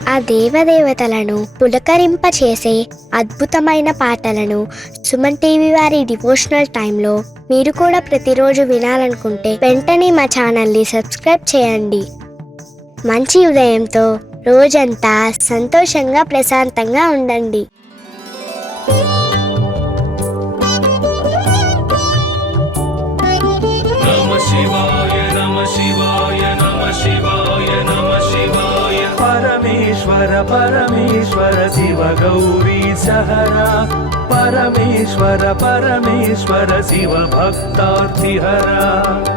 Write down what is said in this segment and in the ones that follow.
ఆ దేవదేవతలను పులకరింపచేసే అద్భుతమైన పాటలను సుమన్ టీవీ వారి డివోషనల్ టైంలో మీరు కూడా ప్రతిరోజు వినాలనుకుంటే వెంటనే మా ఛానల్ని సబ్స్క్రైబ్ చేయండి. మంచి ఉదయంతో రోజంతా సంతోషంగా ప్రశాంతంగా ఉండండి. परमेश्वर परमेश्वर शिव गौरी सहरा परमेश्वर परमेश्वर शिव भक्तार्तिहरा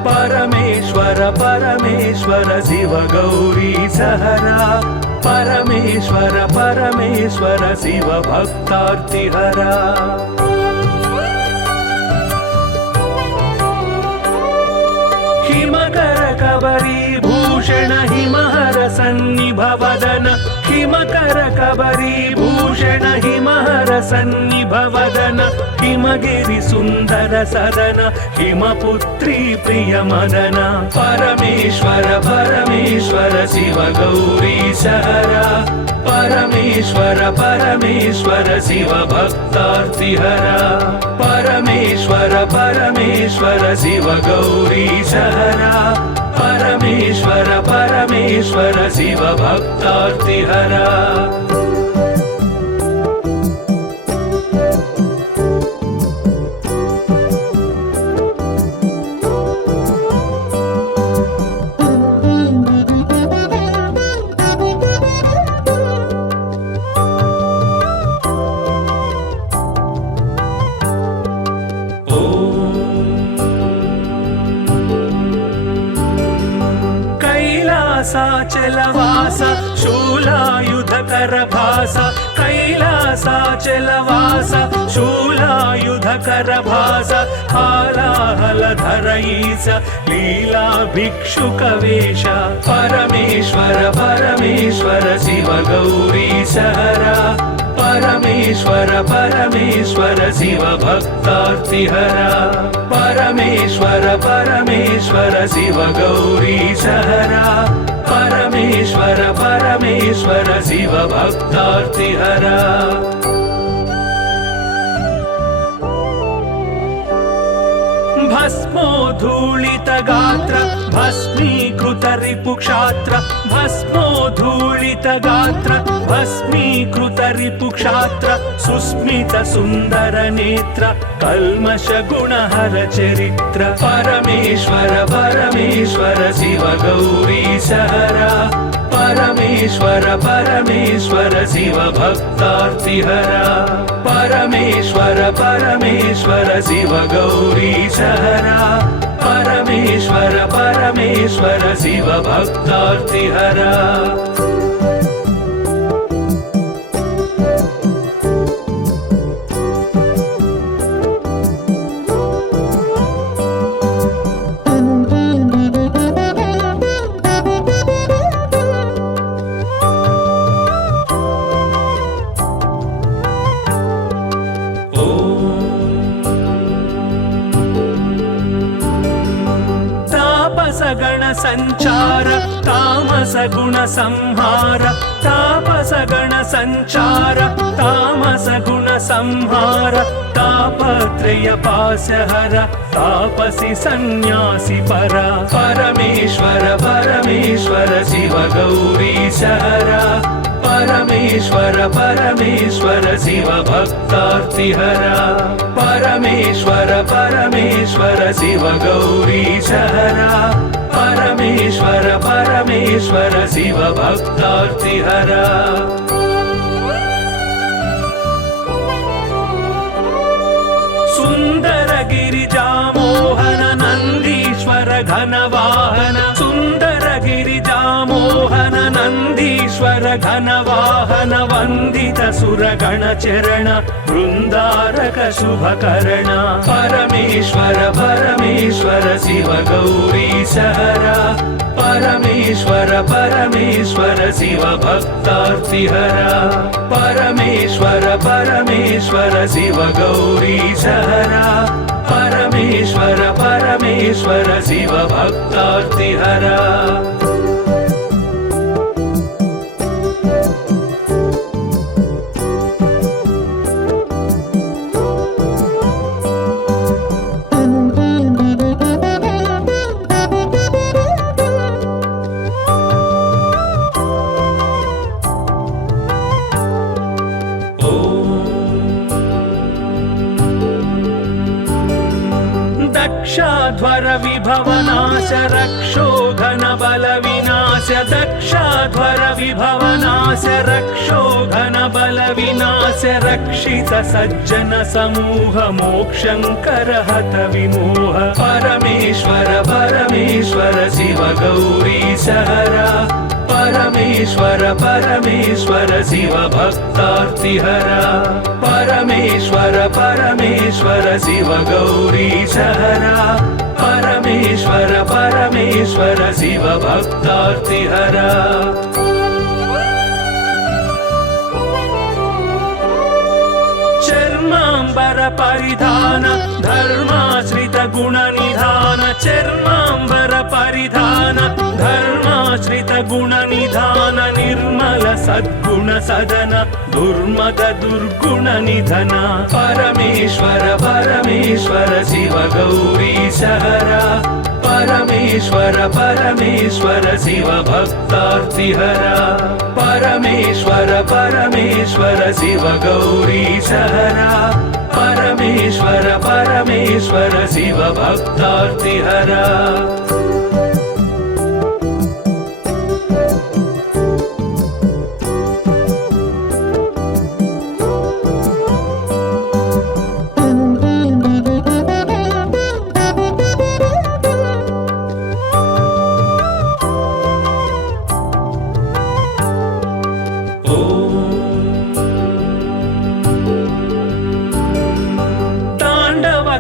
परमेश्वर परमेश्वर शिव गौरी सहरा परमेश्वर परमेश्वर शिव भक्तार्तिहरा हिमकर कबरी भूषण हिमहर सन्निभवदन हिमकर कबरी भूषण हिमहर सन्निभवदन हिमगिरि सुंदर सदन हिमपुत्री प्रिय मदन परमेश्वर परमेश्वर शिव गौरी सहरा परमेश्वर परमेश्वर शिव भक्तार्तिहरा परमेश्वर परमेश्वर शिव गौरी सहरा परमेश्वर परमेश्वर शिव भक्तार्तिहरा कैलासाचलवास शूलायुधकर भास कैलासाचलवास शूलायुधकर भास हालाहलधर ईश लीला भिक्षुकवेश परमेश्वर परमेश्वर शिव गौरी सहरा परमेश्वर परमेश्वर शिव भक्तार्तिहरा परमेश्वर परमेश्वर शिव गौरी सहरा परमेश्वर परमेश्वर शिव भक्तार्तिहरा भस्मोद्धूलित गात्र भस्मीकृत रिपुक्षात्र भस्मोद्धूलित गात्र भस्मीकृत रिपुक्षात्र सुस्मित सुंदर नेत्र कल्मष गुणहर चरित्र परमेश्वर परमेश्वर शिव गौरी सहरा परमेश्वर परमेश्वर शिव भक्तार्तिहरा परमेश्वर परमेश्वर शिव गौरी सहरा परमेश्वर परमेश्वर शिव भक्तार्तिहरा गण संचार तामस गुण संहार तापस गण संचार तामस गुण संहार तापत्रय पासहर तापसी सन्यासी परा परमेश्वर परमेश्वर शिव गौरी सहरा परमेश्वर परमेश्वर शिव भक्तार्तिहरा परमेश्वर परमेश्वर शिव गौरी सहरा परमेश्वर परमेश्वर शिव भक्तार्तिहरा सुंदर गिरिजा मोहन नंदीश्वर घन वाहन सुंदर गिरिजा मोहन नंदीश्वर घन वाहन वंदित सुर गण चरण वृंदारक शुभकर्ण परमेश्वर परमेश्वर शिव गौरी सहरा परमेश्वर परमेश्वर शिव भक्तार्तिहरा परमेश्वर परमेश्वर शिव गौरी सहरा परमेश्वर परमेश्वर शिव भक्तार्तिहरा दक्षाध्वर विभवनाश रक्षोघन बल विनाश दक्षाध्वर विभवनाश रक्षोघन बल विनाश रक्षित सज्जन समूह मोक्षंकर हत विमोह परमेश्वर परमेश्वर शिव गौरी सहरा परमेश्वर परमेश्वर शिव भक्तार्तिहरा परमेश्वर परमेश्वर शिव गौरी सहरा परमेश्वर परमेश्वर शिव भक्तार्तिहरा चर्मांबर परिधान धर्माश्रित गुण निधान चर्मांबर परिधान धर्माश्रित गुण निधान निर्मल सद्गुण सदन दुर्मद दुर्गुण निधन परमेश्वर परमेश्वर शिव गौरी सहरा परमेश्वर परमेश्वर शिव भक्तार्तिहरा परमेश्वर परमेश्वर शिव गौरी सहरा परमेश्वर परमेश्वर शिव भक्तार्तिहरा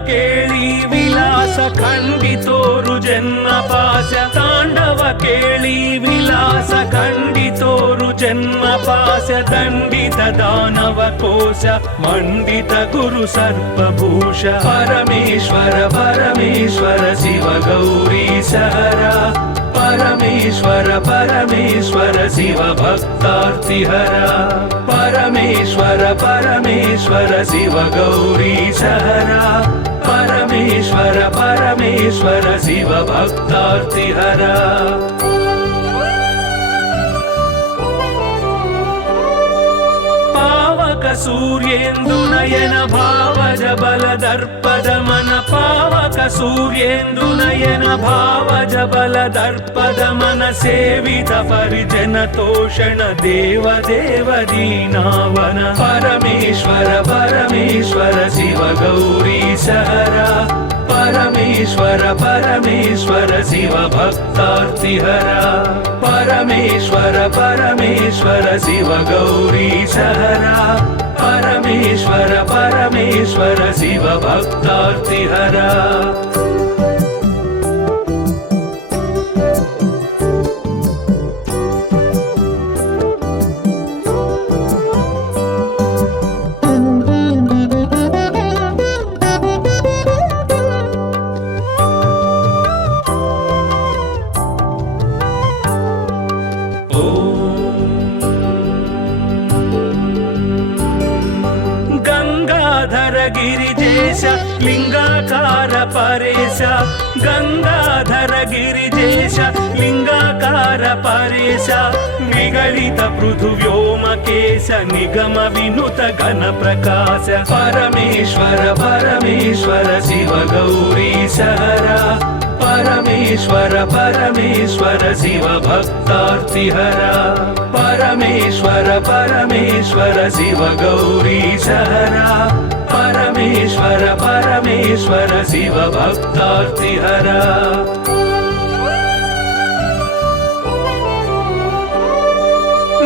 ಕೇಳಿ ವಿಲಾಸ ಖಂಡಿತೋರು ಜನ್ಮ ಪಾಶ ತಾಂಡವ ಕೇಳಿ ವಿಲಾಸ ಖಂಡಿತೋರು ಜನ್ಮ ಪಾಶ ದಂಡಿತ ದಾನವ ಕೋಶ ಮಂಡಿತ ಗುರು ಸರ್ಪಭೂಷ ಪರಮೇಶ್ವರ ಪರಮೇಶ್ವರ ಶಿವ ಗೌರಿ ಸಹರ परमेश्वर परमेश्वर शिव भक्तार्तिहरा परमेश्वर परमेश्वर शिव गौरी सहरा परमेश्वर परमेश्वर शिव भक्तार्तिहरा सूर्येन्दु नयन भावज बल दर्पद मन पावक सूर्येन्दु नयन भावज बल दर्पद मन सेवित परिजन तोषण देव देव दीनावन परमेश्वर परमेश्वर शिव गौरी सहरा परमेश्वर परमेश्वर शिव भक्तार्तिहरा परमेश्वर परमेश्वर शिव गौरी सहरा परमेश्वर परमेश्वर शिव भक्तार्तिहरा गिरिजेश लिंगाकार परेश गंगाधर गिरिजेश लिंगाकार परेश निगलित पृथु व्योमकेश निगम विनुत घन प्रकाश परमेश्वर परमेश्वर शिव गौरी सहरा परमेश्वर परमेश्वर शिव भक्तार्तिहरा परमेश्वर परमेश्वर शिव गौरी सहरा परमेश्वर परमेश्वर शिव भक्तार्तिहरा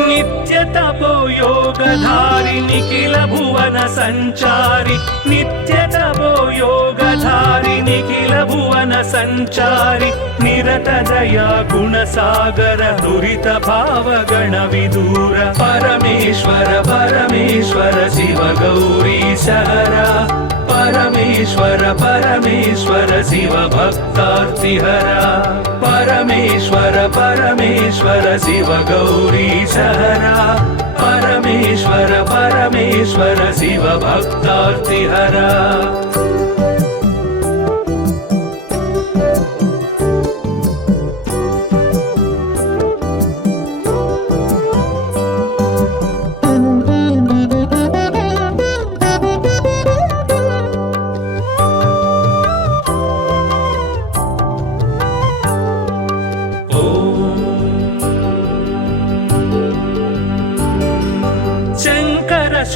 नित्य तपो योगधारि निखिल भुवन संचारि नित्य तपो योगधारि निखिल भुवन संचारि निरत दया गुण सागर दुरित भाव गण विदूर परमेश्वर परमेश्वर शिव गौरी सहरा परमेश्वर परमेश्वर शिव भक्तार्तिहरा परमेश्वर परमेश्वर शिव गौरी सहरा परमेश्वर परमेश्वर शिव भक्तार्तिहरा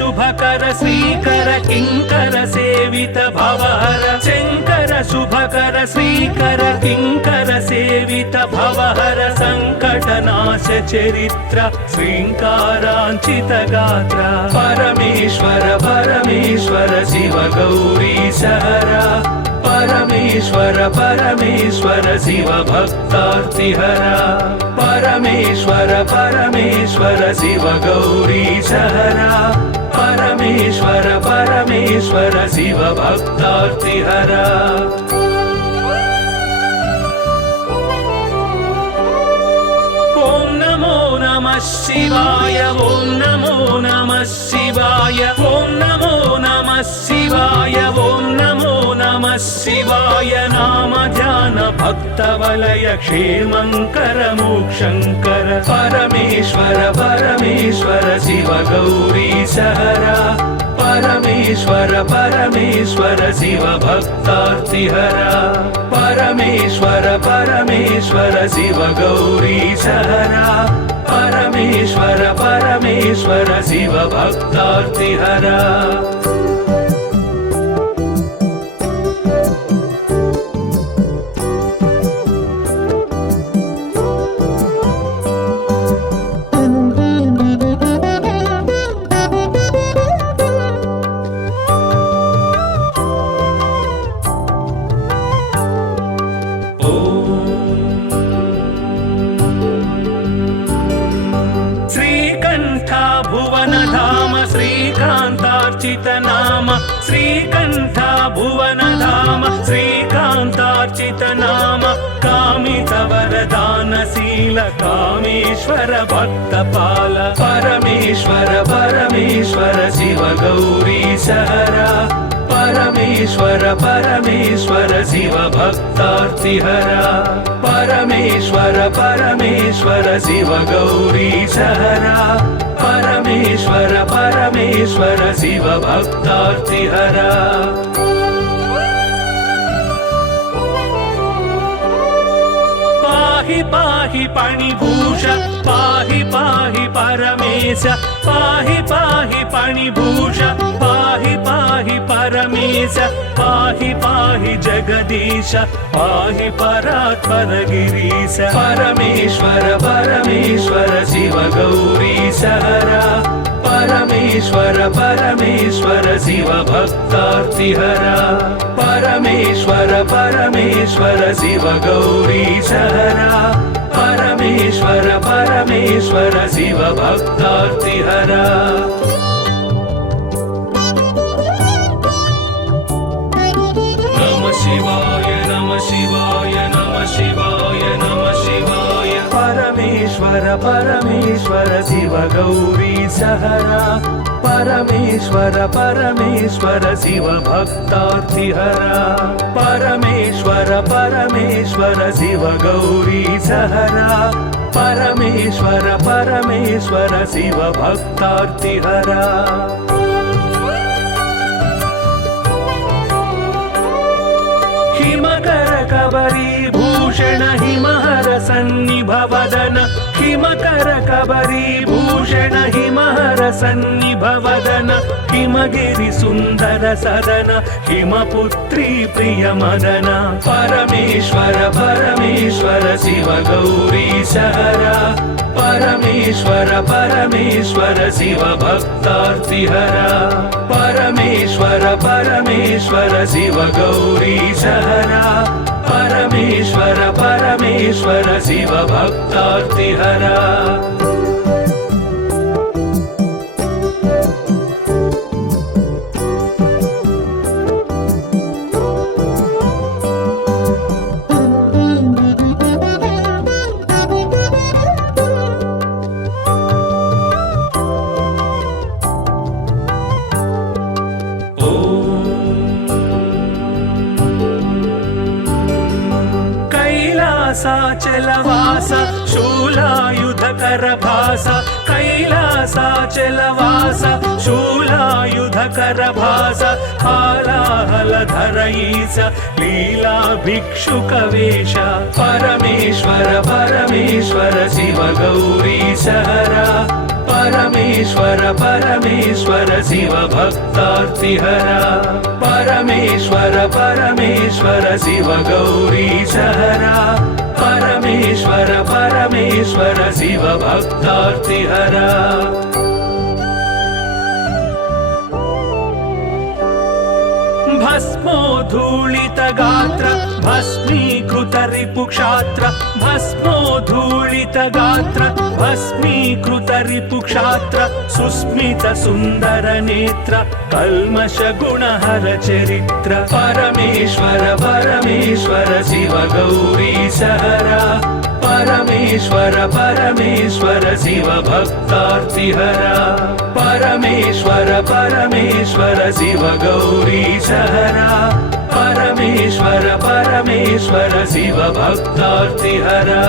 शुभकर श्रीकर किंकर सेवित भवहर शंकर शुभकर श्रीकर किंकर सेवित भवहर संकटनाश चरित्र श्रींकारांचित गात्र परमेश्वर परमेश्वर शिव गौरी सहरा परमेश्वर परमेश्वर शिव भक्तार्तिहरा परमेश्वर परमेश्वर शिव गौरी सहरा परमेश्वर परमेश्वर शिव भक्तार्तिहरा ओम नमो नमः शिवाय ओम नमो नमः शिवाय ओम नमो नमः शिवाय ओम नमो नमः शिवाय नाम ध्यान भक्त वलय क्षेमंकर मोक्षंकर परमेश्वर परमेश्वर शिव गौरी सहरा परमेश्वर परमेश्वर शिव भक्तार्तिहरा परमेश्वर परमेश्वर शिव गौरी सहरा परमेश्वर परमेश्वर शिव भक्तार्तिहरा नाम श्रीकंठ भुवन धाम श्रीकांतार्चित नाम कामित वरदानशील कामेश्वर भक्तपाल परमेश्वर परमेश्वर शिव गौरी सहरा परमेश्वर परमेश्वर शिव भक्तार्तिहरा परमेश्वर परमेश्वर शिव गौरी सहरा परमेश्वर परमेश्वर शिव भक्तार्तिहरा पाहि पाहि पणिभूष पाहि पाहि परमेश पाहि पाहि पणिभूष पाहि पाहि परमेश पाहि पाहि जगदीश पाहि परात्पर गिरीश परमेश्वर परमेश्वर शिव गौरी सहरा परमेश्वर परमेश्वर शिव भक्तार्तिहरा परमेश्वर परमेश्वर शिव गौरी सहरा परमेश्वर परमेश्वर शिव भक्तार्तिहरा नमः शिवाय नमः शिवाय नमः शिवाय नमः शिवाय परमेश्वर परमेश्वर शिव गौरी सहरा परमेश्वर परमेश्वर शिव भक्तार्तिहरा परमेश्वर परमेश्वर शिव गौरी सहरा परमेश्वर परमेश्वर शिव भक्तार्तिहरा हिमकर कबरी भूषण हिमहर सन्निभवदन हिमकर कबरी भूषण हिमहर सन्निभवदन हिमगिरि सुंदर सदन हिमपुत्री प्रिय मदन परमेश्वर परमेश्वर शिव गौरी सहरा परमेश्वर परमेश्वर शिव भक्तार्तिहरा परमेश्वर परमेश्वर शिव गौरी सहरा परमेश्वर परमेश्वर शिव भक्तार्तिहरा कैलासाचलवास शूलायुधकर भास कैलासाचलवास शूलायुधकर भास हालाहलधर ईश लीला भिक्षुक वेश परमेश्वर परमेश्वर शिव गौरी सहरा परमेश्वर परमेश्वर परमेश्वर शिव भक्तार्तिहरा परमेश्वर परमेश्वर शिव गौरीशहरा परमेश्वर परमेश्वर शिव भक्तार्तिहरा भस्मोद्धूलित गात्र भस्मीकृत रिपुक्षात्र भस्मोद्धूलित गात्र भस्मीकृत रिपुक्षात्र सुस्मित सुन्दर नेत्र कल्मष गुणहर चरित्र परमेश्वर परमेश्वर शिव गौरीशहरा परमेश्वर परमेश्वर शिव भक्तार्तिहरा परमेश्वर परमेश्वर शिव गौरीशहरा परमेश्वर परमेश्वर शिव भक्तार्तिहरा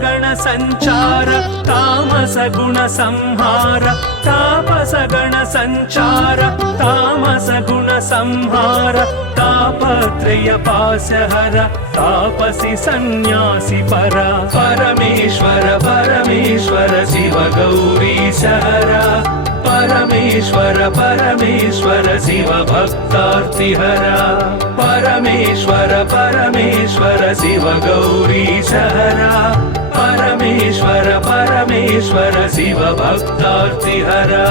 गण संचार तामस गुण संहार तापस गण संचार तामस गुण संहार तापत्रय पासहर तापसी सन्यासी परा परमेश्वर परमेश्वर शिव गौरीशहरा परमेश्वर परमेश्वर शिव भक्तार्तिहरा परमेश्वर परमेश्वर शिव गौरीशहरा परमेश्वर परमेश्वर शिव भक्तार्तिहरा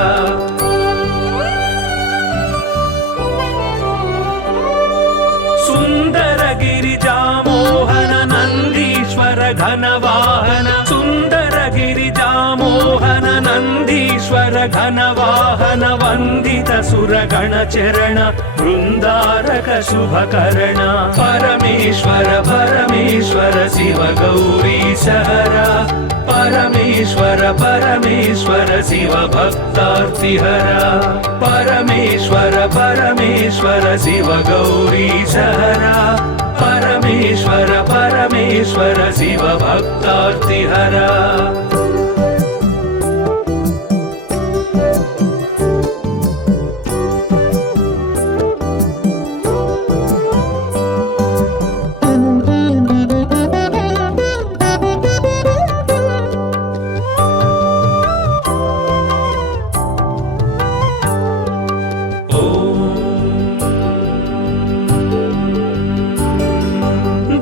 सुंदर गिरिजा मोहन नंदीश्वर घनवाहन सुंदर गिरिजा मोहन नंदीश्वर घनवाहन वंदित सुरगण चरण वृंदारक शुभकर्ण परमेश्वर परमेश्वर शिव गौरीशहरा परमेश्वर परमेश्वर शिव भक्तार्तिहरा परमेश्वर परमेश्वर शिव गौरीशहरा परमेश्वर परमेश्वर शिव भक्तार्तिहरा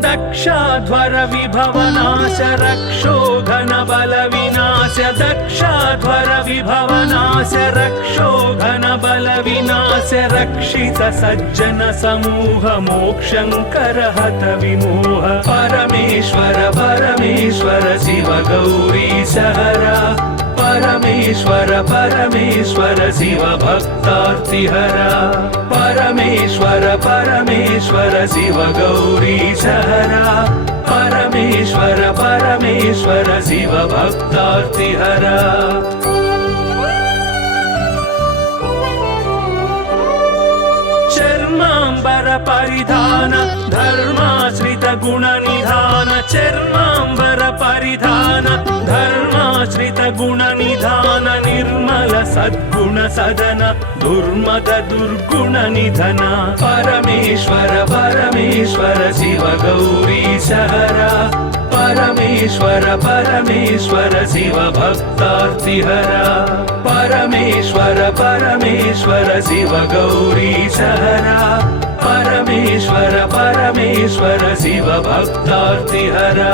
दक्षाध्वर विभवनाश रक्षोघन बल विनाश दक्षाध्वर विभवनाश रक्षोघन बल विनाश रक्षित सज्जन समूह मोक्षंकर हत विमोह परमेश्वर परमेश्वर शिव गौरीशहरा परमेश्वर परमेश्वर शिव भक्तार्तिहरा परमेश्वर परमेश्वर शिव गौरीशहरा परमेश्वर परमेश्वर शिव भक्तार्तिहरा चर्मांबर परिधान धर्माश्रित गुण निधान चर्मांबर परिधान धर्माश्रित गुण निधान निर्मल सद्गुण सदन दुर्मद दुर्गुण निधन परमेश्वर परमेश्वर शिव गौरीशहरा परमेश्वर परमेश्वर शिव भक्तार्तिहरा परमेश्वर परमेश्वर शिव गौरीशहरा परमेश्वर परमेश्वर शिव भक्तार्तिहरा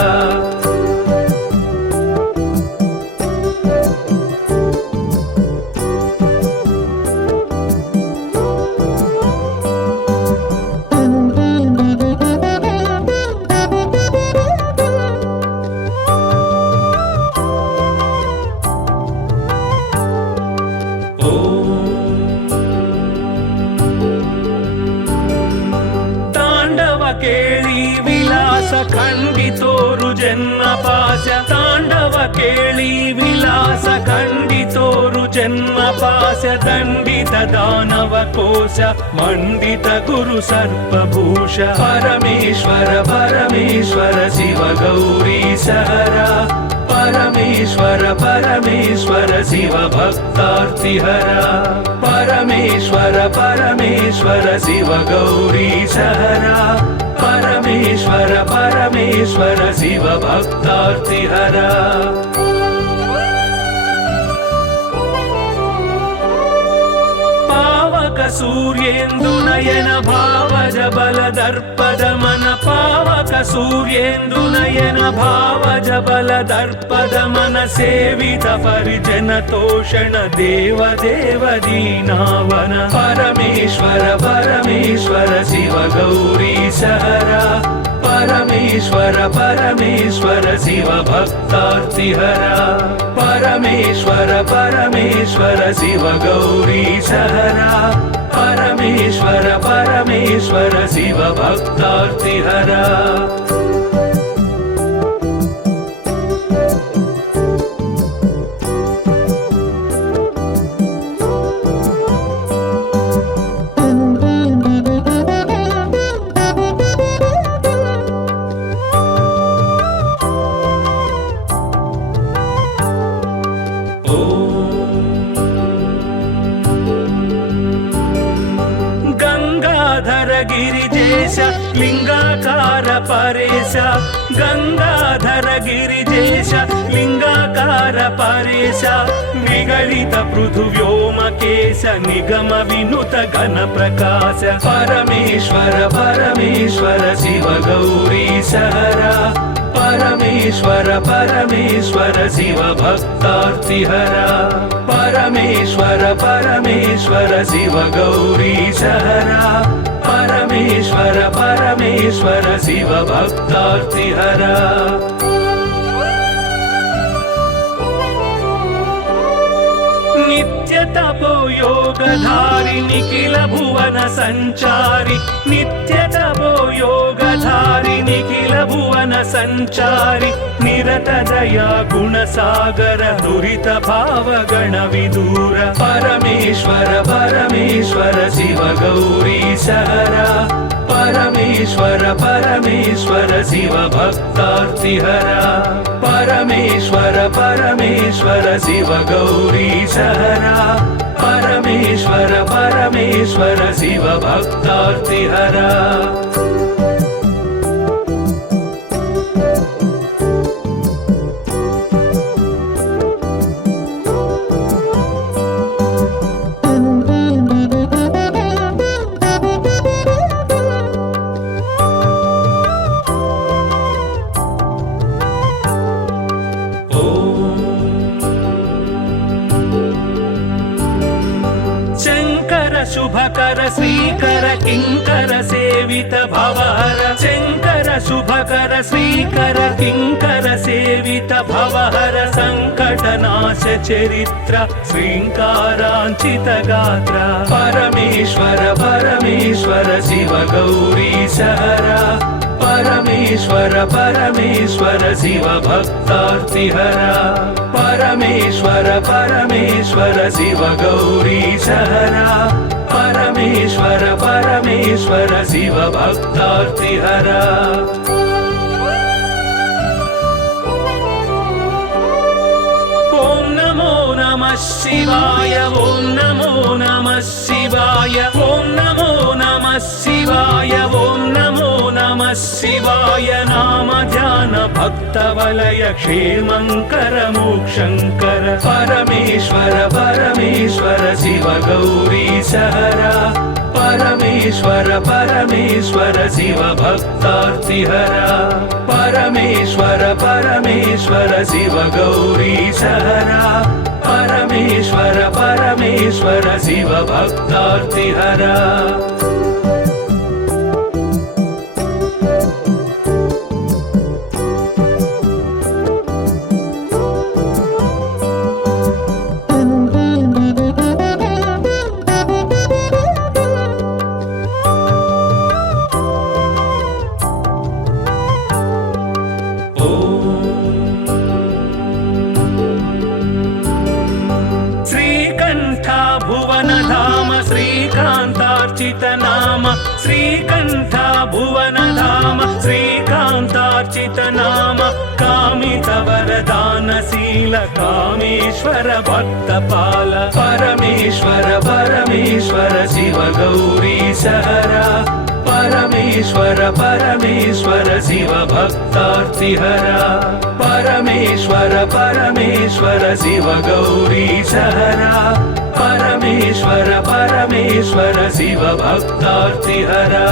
ಕೇಳಿ ವಿಲಾಸ ಖಂಡಿತೋರು ಜನ್ಮ ಪಾಶ ತಾಂಡವ ಕೇಳಿ ವಿಲಾಸ ಖಂಡಿತೋರು जन्म पास्य दण्डित दानव कोश मण्डित गुरु सर्पभूष परमेश्वर परमेश्वर शिव गौरीश हरा परमेश्वर परमेश्वर शिव भक्तार्तिहरा परमेश्वर परमेश्वर शिव गौरीश हरा परमेश्वर परमेश्वर शिव भक्तार्तिहरा सूर्येन्दुनयन भावज बलदर्पदमन पावक सूर्येन्दुनयन भावज बलदर्पदमन सेवित परिजन तोषण देव देव दीनावन परमेश्वर परमेश्वर शिव गौरीश हरा परमेश्वर परमेश्वर शिव भक्तार्तिहरा परमेश्वर परमेश्वर शिव गौरीश हरा परमेश्वर परमेश्वर शिव भक्तार्तिहरा गिरिजेश लिंगाकार परेश गंगाधर गिरिजेश लिंगाकार परेश निगलित पृथुव्योमकेश निगम विनुत घन प्रकाश परमेश्वर परमेश्वर शिव गौरीश हरा परमेश्वर परमेश्वर शिव भक्तार्तिहरा परमेश्वर परमेश्वर शिव गौरीश हरा परमेश्वर परमेश्वर शिव भक्तार्तिहरा नित्य तपो योगधारि निखिल भुवन संचारि नित्य तपो योगधारि निखिल भुवन संचारि निरत दया गुण सागर दुरित भाव गण विदूर परमेश्वर परमेश्वर शिव गौरीश हरा परमेश्वर परमेश्वर शिव भक्तार्तिहरा परमेश्वर परमेश्वर शिव गौरीश हरा परमेश्वर परमेश्वर शिव भक्तार्तिहरा शुभकर श्रीकर किंकर सेवित भवहर शंकर शुभकर श्रीकर किंकर सेवित भवहर संकटनाश चरित्र श्रींकारांचित गात्र परमेश्वर परमेश्वर शिव गौरीश हरा परमेश्वर परमेश्वर शिव भक्तार्तिहरा परमेश्वर परमेश्वर शिव गौरीश हरा परमेश्वर परमेश्वर शिव भक्तार्तिहरा ओम नमो नमः शिवाय ओम नमो नमः शिवाय ओम नमो नमः शिवाय ओम नमो नमः शिवाय नाम ध्यान भक्त वलय क्षेमंकर मोक्षंकर परमेश्वर परमेश्वर शिव गौरीश हरा परमेश्वर परमेश्वर शिव भक्तार्तिहरा परमेश्वर परमेश्वर शिव गौरीश हरा परमेश्वर परमेश्वर शिव भक्तार्तिहरा भुवनधाम श्रीकान्तार्चित नाम श्रीकण्ठ भुवनधाम श्रीकान्तार्चित नाम कामितवरदानशील कामेश्वर भक्तपाल परमेश्वर परमेश्वर शिव गौरीश हरा परमेश्वर परमेश्वर शिव भक्तार्तिहरा परमेश्वर परमेश्वर शिव गौरीश हरा परमेश्वर परमेश्वर शिव भक्तार्तिहरा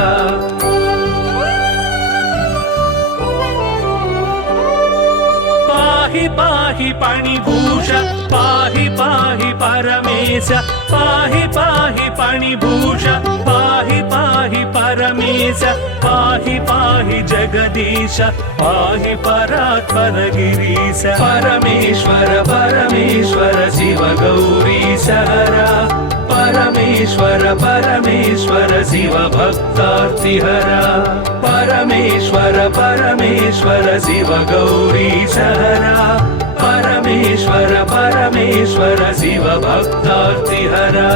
पाहि पाहि पणिभूष पाहि पाहि परमेश पाहि पाहि पणिभूष पाहि पाहि परमेश पाहि पाहि जगदीश पाहि परात्पर गिरीश परमेश्वर परमेश्वर शिव गौरीश हरा परमेश्वर परमेश्वर शिव भक्तार्तिहरा परमेश्वर परमेश्वर शिव गौरीश हरा परमेश्वर परमेश्वर शिव भक्तार्तिहरा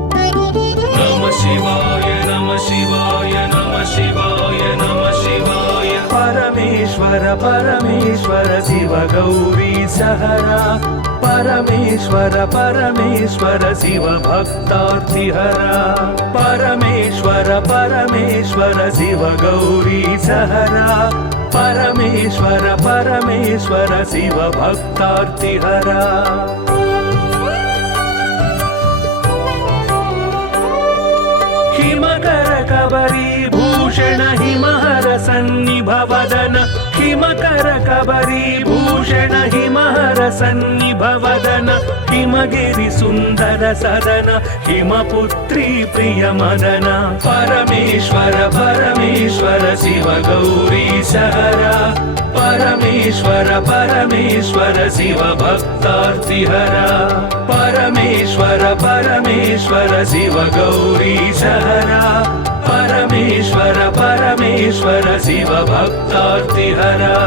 नमः शिवाय नमः शिवाय नमः शिवाय नमः शिवाय परमेश्वर परमेश्वर शिव गौरीश हरा परमेश्वर परमेश्वर शिव भक्तार्तिहरा परमेश्वर परमेश्वर शिव गौरीश हरा परमेश्वर परमेश्वर शिव भक्तार्तिहरा हिमकर कबरी भूषण हिमहर सन्निभवदन हिमकर कबरी भूषण हिमहर सन्निभवदन हिमगिरि सुन्दर सदन हिमपुत्री प्रिय मदन परमेश्वर परमेश्वर शिव गौरीश हरा परमेश्वर परमेश्वर शिव भक्तार्तिहरा परमेश्वर परमेश्वर शिव गौरीश हरा परमेश्वर परमेश्वर शिव भक्तार्तिहरा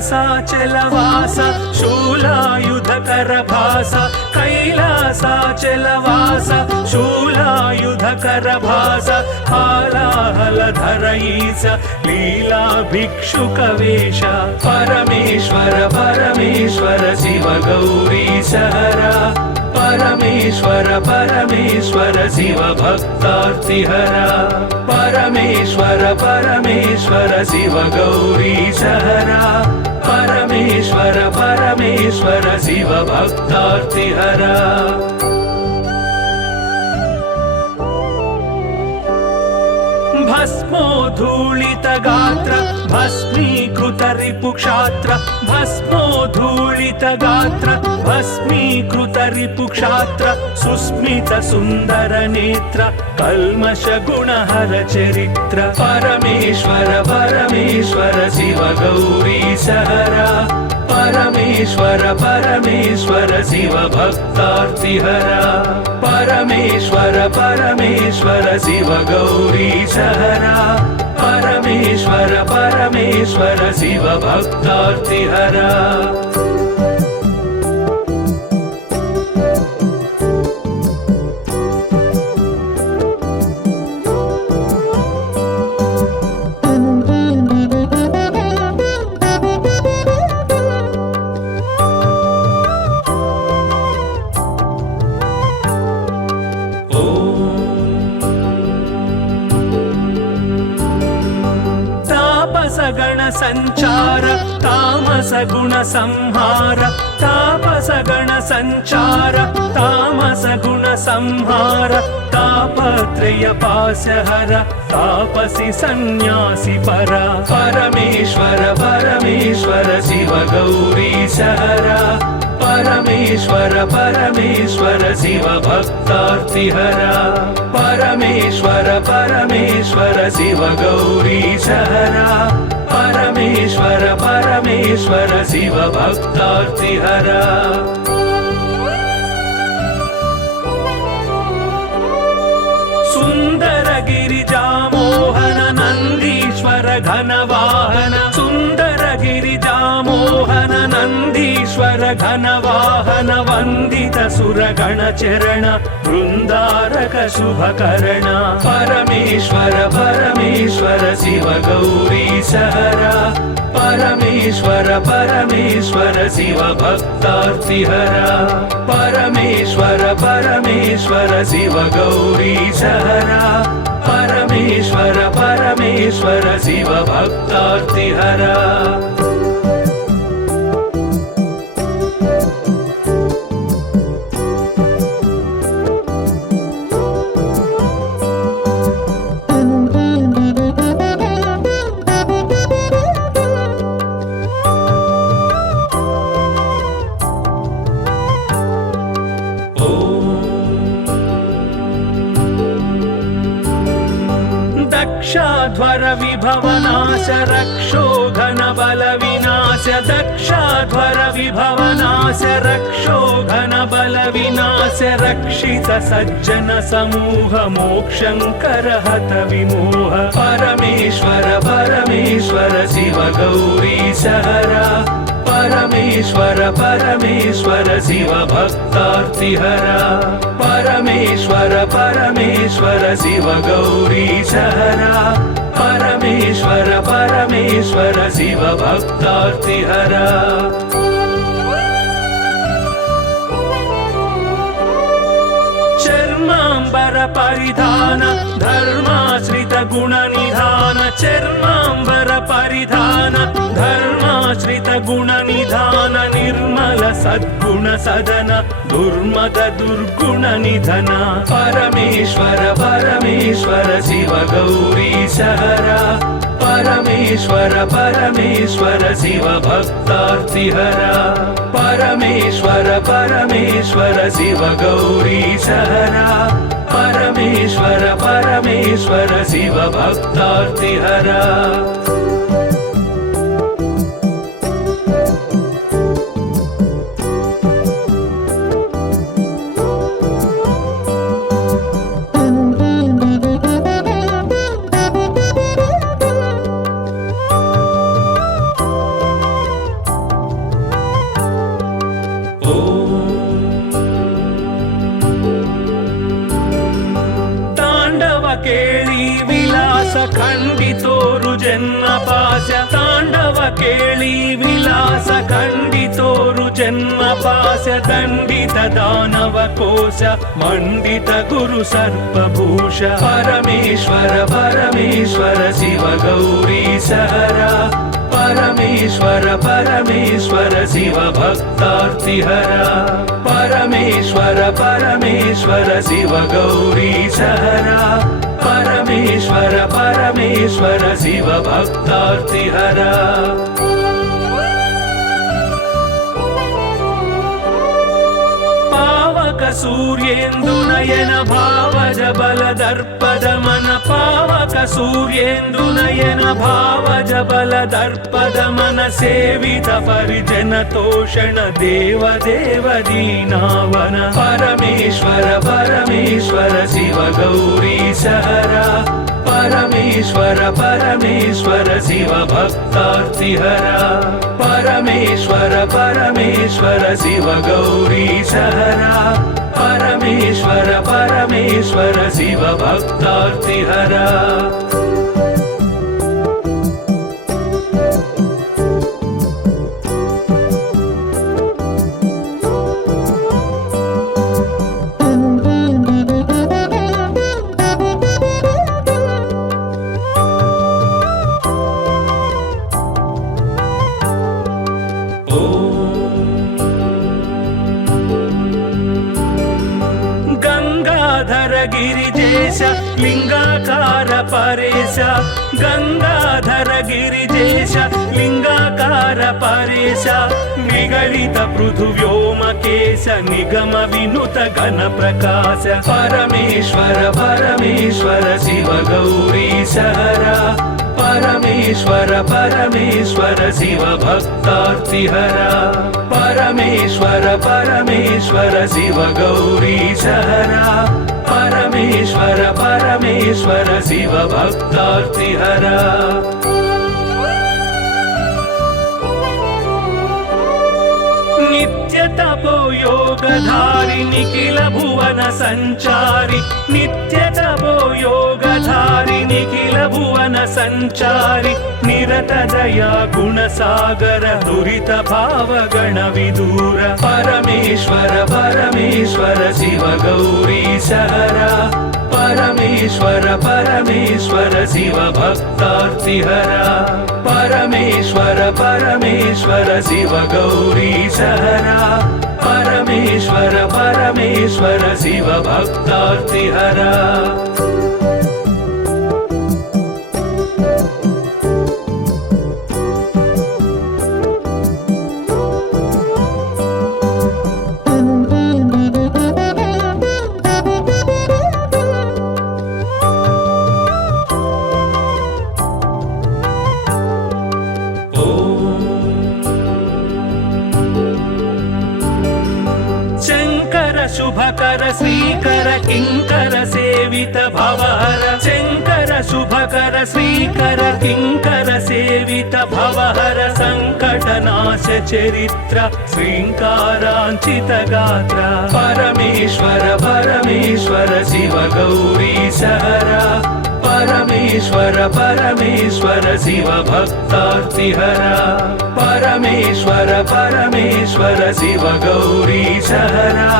कैलासाचलवास शूलायुधकर भास कैलासाचलवास शूलायुधकर भास हालाहलधर ईश लीला भिक्षुकवेश परमेश्वर परमेश्वर शिव गौरीश हरा परमेश्वर परमेश्वर शिव भक्तार्तिहरा परमेश्वर परमेश्वर शिव गौरीश हरा परमेश्वर परमेश्वर शिव भक्तार्तिहरा भस्मोद्धूलित गात्र भस्मीकृत रिपुक्षात्र भस्मोद्धूलित गात्र भस्मीकृत रिपुक्षात्र सुस्मित सुन्दर नेत्र कल्मष गुणहर चरित्र परमेश्वर परमेश्वर शिव गौरीश हरा परमेश्वर परमेश्वर शिव भक्तार्तिहरा परमेश्वर परमेश्वर शिव गौरीश हरा परमेश्वर परमेश्वर शिव भक्तार्तिहरा गण संचार तामस गुण संहार तापस गण संचार तामस गुण संहार तापत्रय पाशहर तापसी सन्यासी परा परमेश्वर परमेश्वर शिव गौरीश हरा परमेश्वर परमेश्वर शिव भक्तार्तिहरा परमेश्वर परमेश्वर शिव गौरीशहरा परमेश्वर परमेश्वर शिव भक्तार्तिहरा सुंदर गिरिजामोहन नंदीश्वर घनवाहन सुंदर गिरिजामोहन नंदीश्वर घनवाहन वंदित सुरगण चरण वृंदारक शुभकरण परमेश्वर परमेश्वर शिव गौरीशहरा परमेश्वर परमेश्वर शिव भक्तार्तिहरा परमेश्वर परमेश्वर शिव गौरीशहरा परमेश्वर परमेश्वर शिव भक्तार्तिहरा दक्षाध्वर विभवनाश रक्षोघन बल विनाश दक्षाध्वर विभवनाश रक्षोघन बल विनाश रक्षित सज्जन समूह मोक्षंकर हत विमोह परमेश्वर परमेश्वर शिव गौरीशहरा परमेश्वर परमेश्वर शिव भक्तार्तिहरा परमेश्वर परमेश्वर शिव गौरीशहरा परमेश्वर परमेश्वर शिव भक्तार्तिहरा चर्मांबर परिधान धर्माश्रित गुण निधान चर्मांबर परिधान धर्माश्रित गुण निधान निर्मल सद्गुण सदन दुर्मद दुर्गुण निधन परमेश्वर परमेश्वर शिव गौरीशहरा परमेश्वर परमेश्वर शिव भक्तार्तिहरा परमेश्वर परमेश्वर शिव गौरीशहरा परमेश्वर परमेश्वर शिव भक्तार्तिहरा केळी विलास खंडितोरु जन्म पाश तांडव केळी विलास खंडितोरु जन्म पाश दंडित दानव कोश मंडित गुरु सर्पभूष परमेश्वर परमेश्वर शिव गौरीशहरा परमेश्वर परमेश्वर शिव भक्तार्तिहरा परमेश्वर परमेश्वर शिव गौरीशहरा परमेश्वर परमेश्वर शिव भक्तार्तिहरा पावक सूर्येन्दुनयन भावज बल दर्पद मन पावक सूर्येन्दुनयन भावज बल दर्पद मन सेवित परिजन तोषण देव देव दीनावन परमेश्वर परमेश्वर शिव गौरीशहरा परमेश्वर परमेश्वर शिव भक्तार्तिहरा परमेश्वर परमेश्वर शिव गौरीशहरा परमेश्वर परमेश्वर शिव भक्तार्तिहरा गिरिजेश लिंगाकार परेश गंगाधर गिरिजेश लिंगाकार परेश निगलित पृथुव्योमकेश निगम विनुत घन प्रकाश परमेश्वर परमेश्वर शिव गौरीश हरा परमेश्वर परमेश्वर शिव भक्तार्तिहरा परमेश्वर परमेश्वर शिव गौरीश हरा परमेश्वर परमेश्वर शिव भक्तार्तिहरा नित्य तपो योगधारि निखिल भुवन संचारि नित्य तपो योगधारि निखिल भुवन संचारि निरत दया गुण सागर दुरित भाव गण विदूर परमेश्वर परमेश्वर शिव गौरीश हरा परमेश्वर परमेश्वर शिव भक्तार्तिहरा परमेश्वर परमेश्वर शिव गौरीश हरा परमेश्वर परमेश्वर शिव भक्तार्तिहरा शुभकर श्रीकर किंकर सेवित भवहर शंकर शुभकर श्रीकर किंकर सेवित भवहर संकटनाश चरित्र श्रींकारांचित गात्र परमेश्वर परमेश्वर शिव गौरीश हरा परमेश्वर परमेश्वर शिव भक्तार्तिहरा परमेश्वर परमेश्वर शिव गौरीश हरा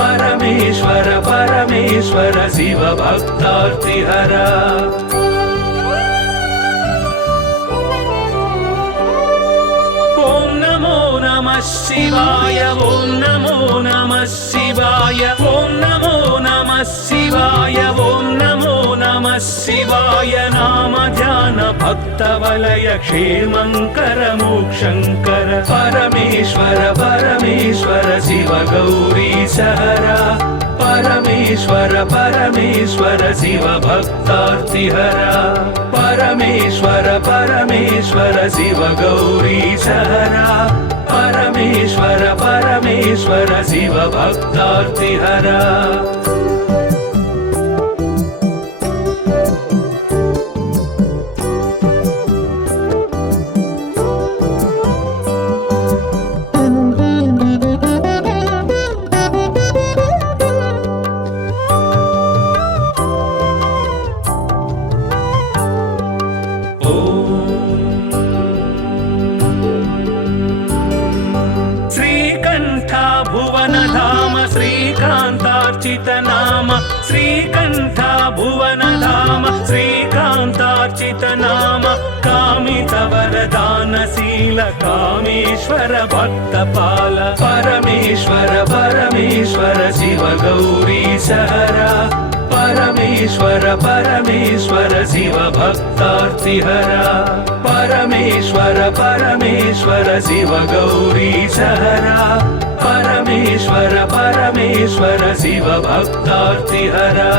परमेश्वर परमेश्वर शिव भक्तार्तिहरा ओम नमो नमः शिवाय ओम नमो नमः शिवाय ओम नमो नमः शिवाय ओम नमो नमः शिवाय नाम ध्यान भक्त वलय क्षेमंकर मोक्षंकर परमेश्वर परमेश्वर शिव गौरीश हरा परमेश्वर परमेश्वर शिव भक्तार्तिहरा परमेश्वर परमेश्वर शिव गौरीश हरा परमेश्वर परमेश्वर शिव भक्तार्तिहरा श्रीकांतार्चित नाम श्रीकंठ भुवन धाम श्रीकांतार्चित नाम कामित वरदानशील कामेश्वर भक्तपाल परमेश्वर परमेश्वर शिव गौरीश हरा परमेश्वर परमेश्वर शिव भक्तार्तिहरा परमेश्वर परमेश्वर शिव गौरीश हरा परमेश्वर परमेश्वर शिव भक्तार्तिहरा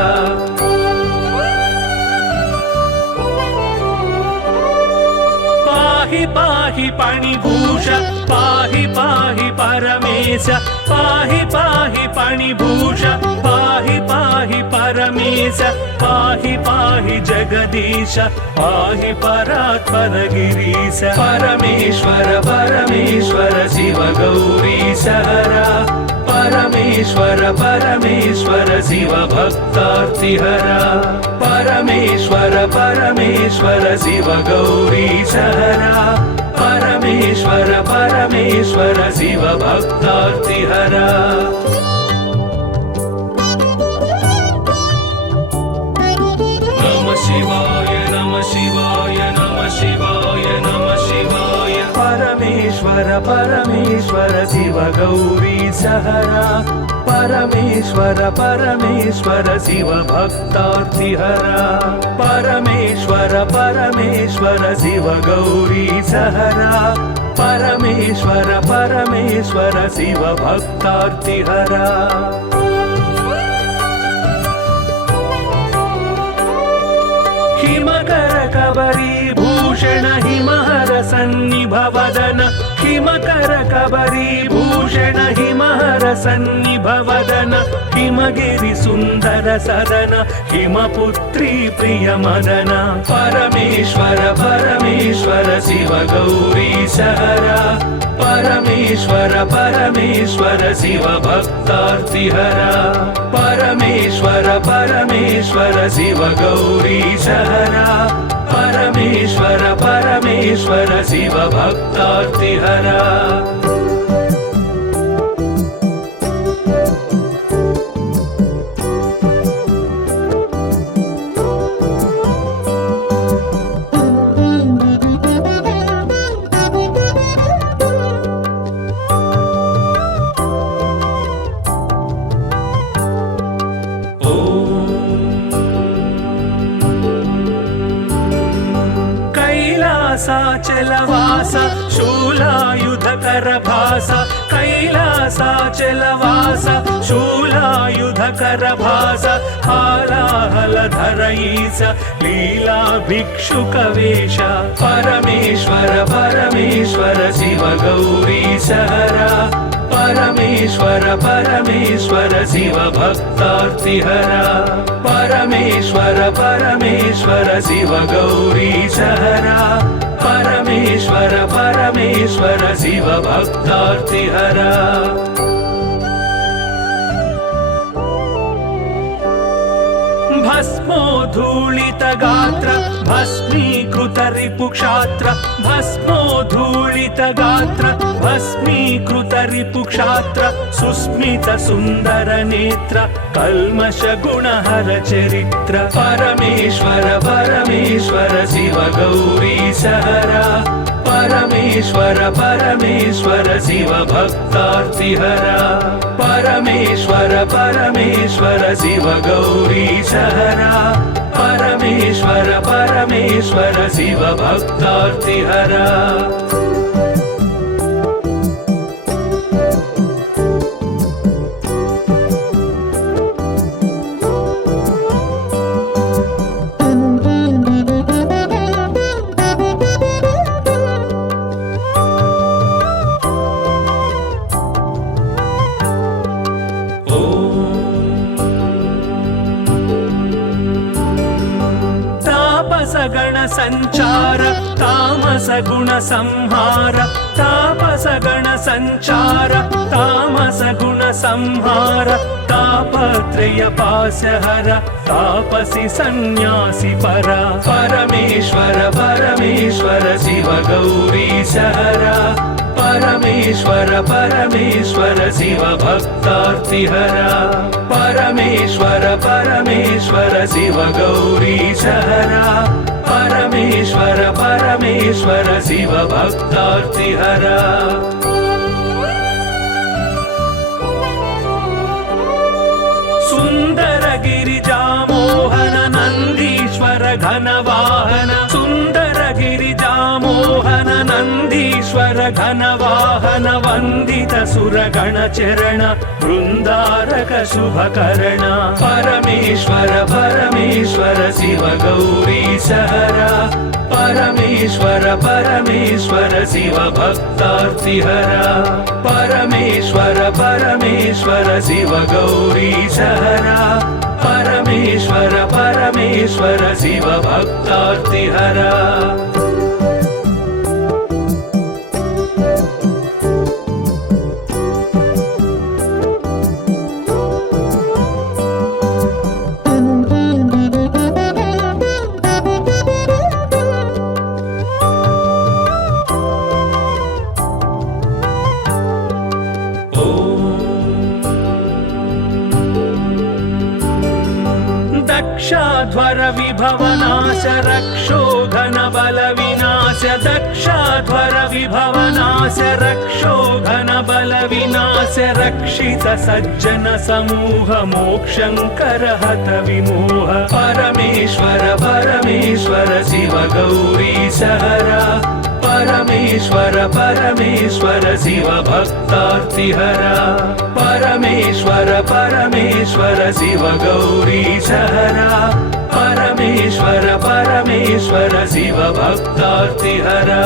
पाहि पाहि पाणिभूष पाहि पाहि परमेश पाहि पाहि पाणिभूष पाहि पाहि परमेश पाहि पाहि जगदीश पाहि परात्पर गिरीश परमेश्वर परमेश्वर शिव गौरीश हरा परमेश्वर परमेश्वर शिव भक्तार्तिहरा परमेश्वर परमेश्वर शिव गौरीश हरा परमेश्वर परमेश्वर शिव भक्तार्तिहरा नमः शिवाय नमः शिवाय नमः शिवाय नमः शिवाय परमेश्वर परमेश्वर शिव गौरीश हरा परमेश्वर परमेश्वर शिव भक्तार्तिहरा परमेश्वर परमेश्वर शिव गौरीश हरा परमेश्वर परमेश्वर शिव भक्तार्तिहरा हिमकर कबरी भूषण हिमहर सन्निभ वदन हिमकर कबरी भूषण हिमहर सन्निभ वदन हिमगिरि सुन्दर सदन हिमपुत्री प्रिय मदन परमेश्वर परमेश्वर शिव गौरी सहरा परमेश्वर परमेश्वर शिव भक्तार्तिहरा परमेश्वर परमेश्वर शिव गौरी सहरा परमेश्वर परमेश्वर शिव भक्तार्तिहरा कैलासाचलवास शूलायुधकर भास कैलासाचलवास शूलायुधकर भास हालाहलधर ईश लीला भिक्षुकवेश परमेश्वर परमेश्वर शिव गौरी सहरा परमेश्वर परमेश्वर शिव भक्तार्तिहरा परमेश्वर परमेश्वर शिव गौरी सहरा परमेश्वर परमेश्वर शिव भक्तार्तिहरा भस्मोद्धूलित गात्र भस्मीकृत रिपुक्षात्र भस्मोद्धूलित गात्र भस्मीकृत रिपुक्षात्र सुस्मित सुन्दर नेत्र कल्मष गुणहर चरित्र परमेश्वर परमेश्वर शिव गौरी सहरा परमेश्वर परमेश्वर शिव भक्तार्तिहरा परमेश्वर परमेश्वर शिव गौरी सहरा परमेश्वर परमेश्वर शिव भक्तार्तिहरा गण संचार तामस गुण संहार तापस गण संचार तामस गुण संहार तापत्रय पासहर तापसी सन्यासी परा परमेश्वर परमेश्वर शिव गौरी सहरा परमेश्वर परमेश्वर शिव भक्तार्तिहरा परमेश्वर परमेश्वर शिव गौरी सहरा परमेश्वर परमेश्वर शिव भक्तार्तिहरा सुंदर गिरिजा मोहन नंदीश्वर घन वाहन सुंदर गिरिजा मोहन नंदीश्वर घन वाहन वंदित सुर गण चरण वृंदारक शुभकरण परमेश्वर परमेश्वर शिव गौरी सहरा परमेश्वर परमेश्वर शिव भक्तार्तिहरा परमेश्वर परमेश्वर शिव गौरी सहरा परमेश्वर परमेश्वर शिव भक्तार्तिहरा दक्षाध्वर विभवनाश रक्षोघन बल विनाश दक्षाध्वर विभवनाश रक्षोघन बल विनाश रक्षित सज्जन समूह मोक्षंकर हत विमोह परमेश्वर परमेश्वर शिव गौरी सहरा परमेश्वर परमेश्वर शिव भक्तार्तिहरा परमेश्वर परमेश्वर शिव गौरीशहरा परमेश्वर परमेश्वर शिव भक्तार्तिहरा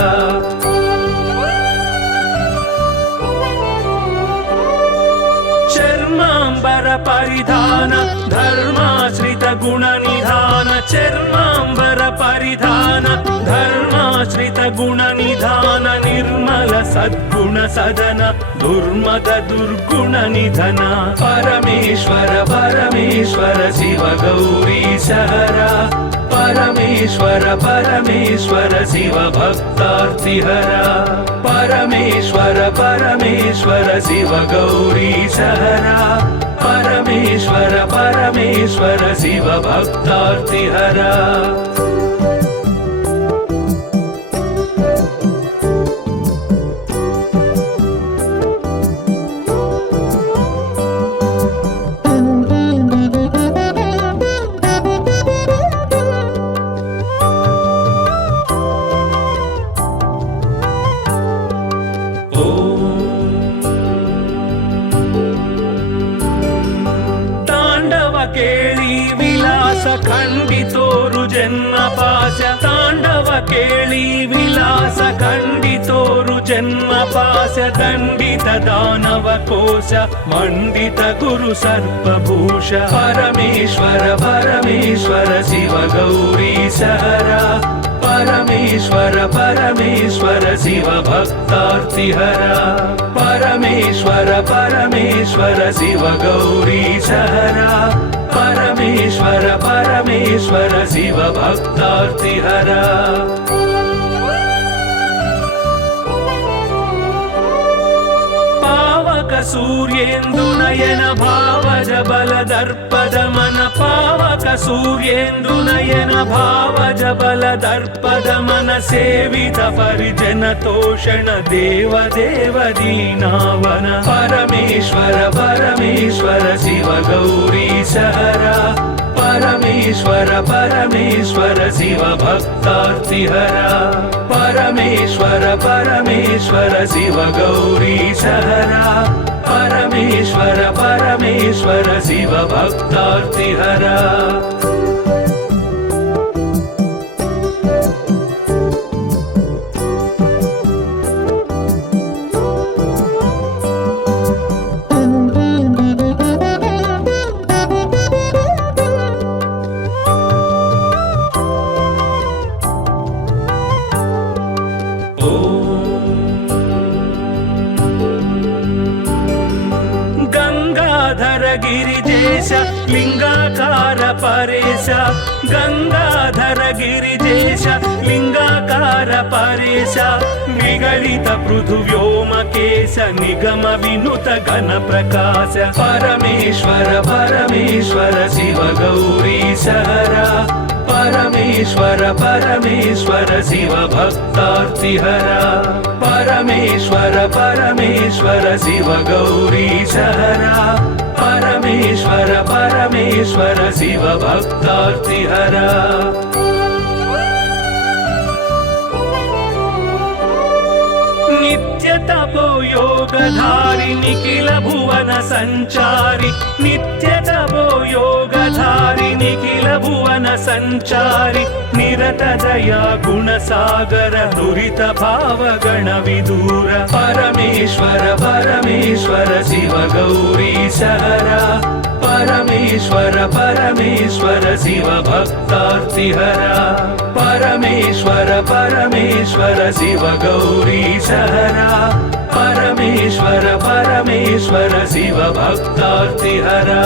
चर्मांबर परिधान धर्माश्रित गुण निधान चर्मांबर परिधान धर्माश्रित गुण निधान निर्मल सद्गुण सदन दुर्मद दुर्गुण निधन परमेश्वर परमेश्वर शिव गौरीशहरा परमेश्वर परमेश्वर शिव भक्तार्तिहरा परमेश्वर परमेश्वर शिव गौरीशहरा परमेश्वर परमेश्वर शिव भक्तार्तिहरा खंडितोरु जन्म पाश तांडव केळी विलास खंडितोरु जन्म पाश दंडित दानव कोश मंडित गुरु सर्पभूष परमेश्वर परमेश्वर शिव गौरीशहरा परमेश्वर परमेश्वर शिव भक्तार्तिहरा परमेश्वर परमेश्वर शिव गौरीशहरा परमेश्वर परमेश्वर शिव भक्तार्तिहरा पावक सूर्येन्दु नयन भावज बल दर्पद मन पावक सूर्येन्दु नयन भावज बल दर्पद मन सेवित परिजन तोषण देव देव दीनावन परमेश्वर परमेश्वर शिव गौरीशहरा परमेश्वर परमेश्वर शिव भक्तार्तिहरा परमेश्वर परमेश्वर शिव गौरीशहरा परमेश्वर परमेश्वर शिव भक्तार्तिहरा गिरिजेश लिंगाकार परेश गंगाधर गिरिजेश लिंगाकार परेश निगलित पृथुव्योम केश निगम विनुत घन प्रकाश परमेश्वर परमेश्वर शिव गौरीशहरा परमेश्वर परमेश्वर शिव भक्तार्तिहरा परमेश्वर परमेश्वर शिव गौरीशहरा परमेश्वर परमेश्वर शिव भक्तार्तिहरा नित्य तपो योगधारि निखिल भुवन संचारि नित्य तपो योगधारि निखिल भुवन संचारि निरत दया गुण सागर दुरित भाव गण विदूर परमेश्वर परमेश्वर शिव गौरीशहरा परमेश्वर परमेश्वर शिव भक्तार्तिहरा परमेश्वर परमेश्वर शिव गौरीशहरा परमेश्वर परमेश्वर शिव भक्तार्तिहरा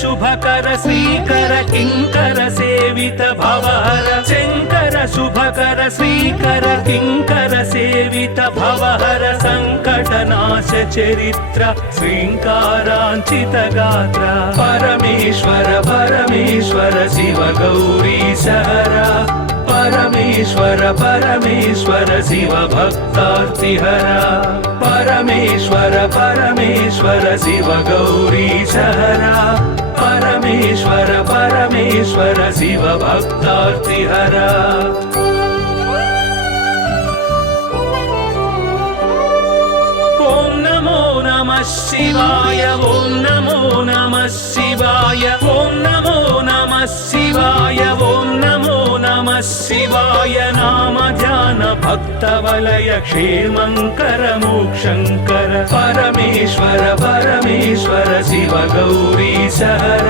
शुभकर श्रीकर किंकर सेवित भवहर शंकर शुभकर श्रीकर किङ्कर सेवित भवहर सङ्कटनाश चरित्र श्रीङ्काराञ्चित गात्र परमेश्वर परमेश्वर शिव गौरीशहर परमेश्वर परमेश्वर शिव भक्तार्तिहर परमेश्वर परमेश्वर शिव गौरीशहर परमेश्वर परमेश्वर शिव भक्तार्तिहर ॐ नमो नमः शिवाय ॐ नमो नमः शिवाय ॐ नमो नमः शिवाय ॐ नमो नमः शिवाय नाम ध्यान भक्तवलय क्षेमङ्कर मोक्षङ्कर परमेश्वर परमेश्वर शिव गौरीशहर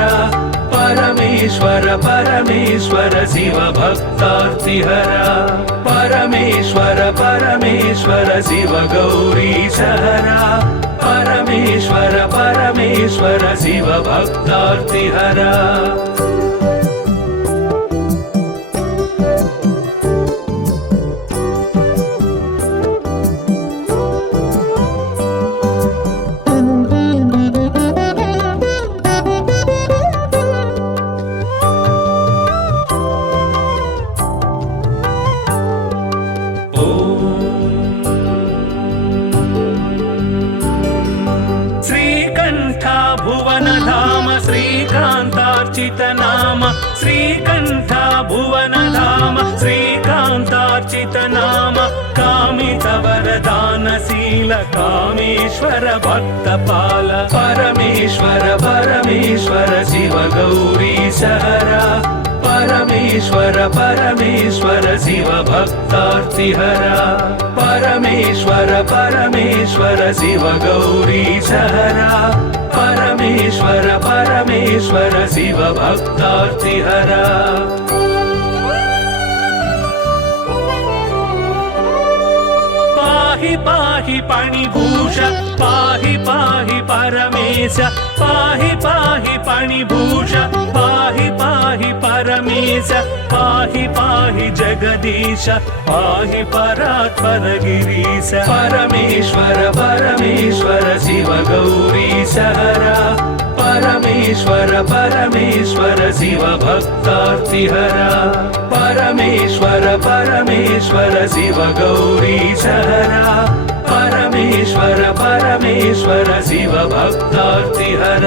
परमेश्वर परमेश्वर शिव भक्तार्तिहर परमेश्वर परमेश्वर शिव गौरीशहर परमेश्वर परमेश्वर शिव भक्तार्तिहर श्रीकान्तार्चित नाम श्रीकण्ठ भुवन धाम श्रीकान्तार्चित नाम कामित वरदानशील कामेश्वर भक्तपाल परमेश्वर परमेश्वर शिव गौरीशहर परमेश्वर परमेश्वर शिव भक्तार्तिहर परमेश्वर परमेश्वर शिव गौरीशहर परमेश्वर परमेश्वर शिव भक्तार्तिहर पाहि पाहि पणिभूष पाहि पाहि परमेश पाहि पाहि पणिभूष पाहि पाहि परमेश पाहि पाहि जगदीश पाहि परात्पर गिरीश परमेश्वर परमेश्वर शिव गौरीशहर परमेश्वर परमेश्वर शिव भक्तार्तिहर परमेश्वर परमेश्वर शिव गौरीशहर परमेश्वर परमेश्वर शिव भक्तार्तिहर